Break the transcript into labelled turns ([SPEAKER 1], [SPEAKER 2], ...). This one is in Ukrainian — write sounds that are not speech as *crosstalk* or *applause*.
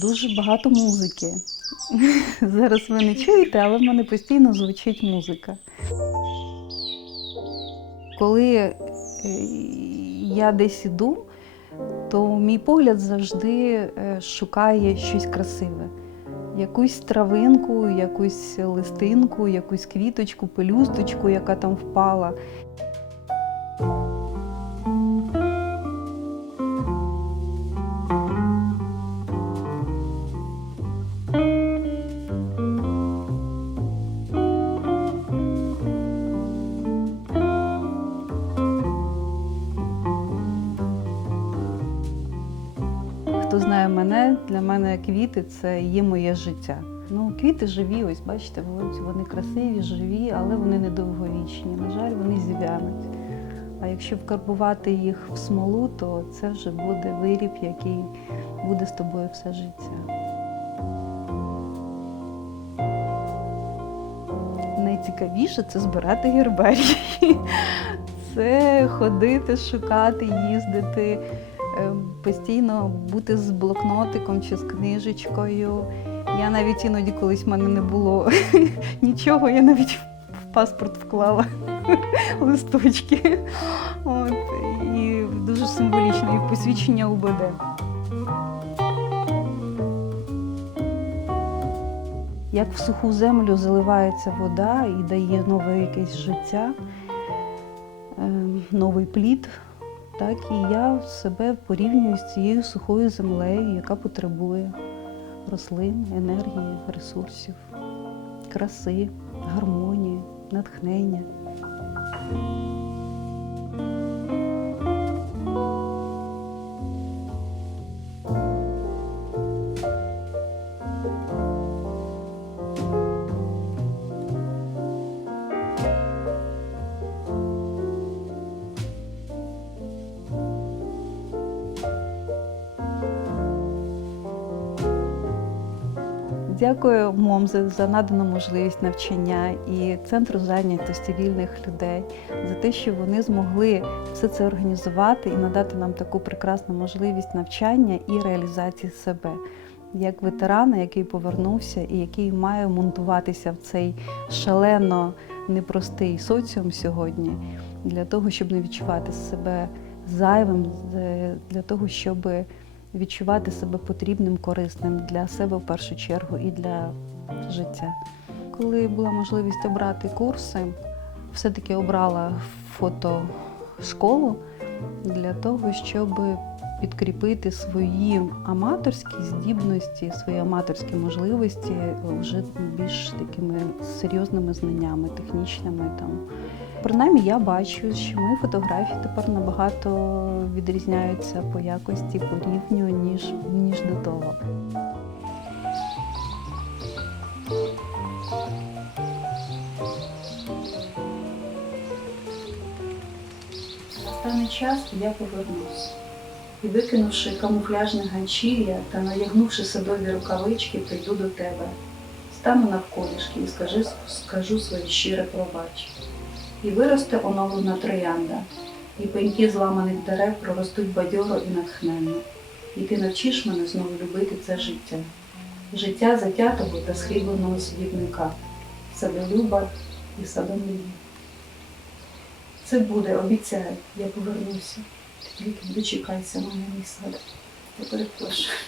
[SPEAKER 1] дуже багато музики. *laughs* Зараз ви не чуєте, але в мене постійно звучить музика. Коли е, я десь іду, то мій погляд завжди е, шукає щось красиве. Якусь травинку, якусь листинку, якусь квіточку, пелюсточку, яка там впала. Знає мене, для мене квіти це є моє життя. Ну, квіти живі, ось бачите, вони красиві, живі, але вони недовговічні. На жаль, вони зів'януть. А якщо вкарбувати їх в смолу, то це вже буде виріб, який буде з тобою все життя. Найцікавіше це збирати гербарії. *laughs* Це ходити, шукати, їздити, постійно бути з блокнотиком чи з книжечкою. Я навіть іноді колись в мене не було *laughs* нічого, я навіть в паспорт вклала *laughs* листочки. От, і дуже символічно, і посвідчення УБД. Як в суху землю заливається вода і дає нове якесь життя, е, новий плід, так і я себе порівнюю з цією сухою землею, яка потребує рослин, енергії, ресурсів, краси, гармонії, натхнення. Дякую МОМЗи за надану можливість навчання і центру зайнятості вільних людей за те, що вони змогли все це організувати і надати нам таку прекрасну можливість навчання і реалізації себе. Як ветерана, який повернувся і який має монтуватися в цей шалено непростий соціум сьогодні для того, щоб не відчувати себе зайвим, для того, щоб відчувати себе потрібним, корисним для себе в першу чергу і для життя. Коли була можливість обрати курси, все-таки обрала фотошколу для того, щоб підкріпити свої аматорські здібності, свої аматорські можливості вже більш такими серйозними знаннями, технічними там. Принаймні я бачу, що мої фотографії тепер набагато відрізняються по якості, по рівню, ніж, ніж до того. Настане час, я повернусь. І викинувши камуфляжне ганчір'я та надягнувши садові рукавички, прийду до тебе. Стану навколішки і скажи, скажу своє щире пробач. І виросте оновлена троянда, і пеньки зламаних дерев проростуть бадьоро і натхненно. І ти навчиш мене знову любити це життя. Життя затятого та схибленого садівника, садолюба і садомлюба. Це буде, обіцяю, я повернуся. Тільки дочекайся мене, мій сад. Я перепрошую.